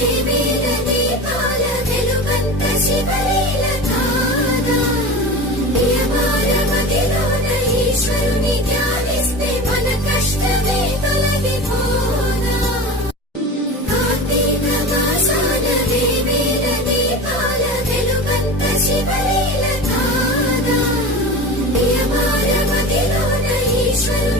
వేవేల దీపాల వెలుగంత శివలీల కాదా నియమాల మదిలోన ఈశ్వరుని ధ్యానిస్తే మన కష్టమే తొలగిపోదా కార్తీక మాసాన వేవేల దీపాల వెలుగంత శివలీల కాదా నియమాల మదిలోన ఈశ్వరుని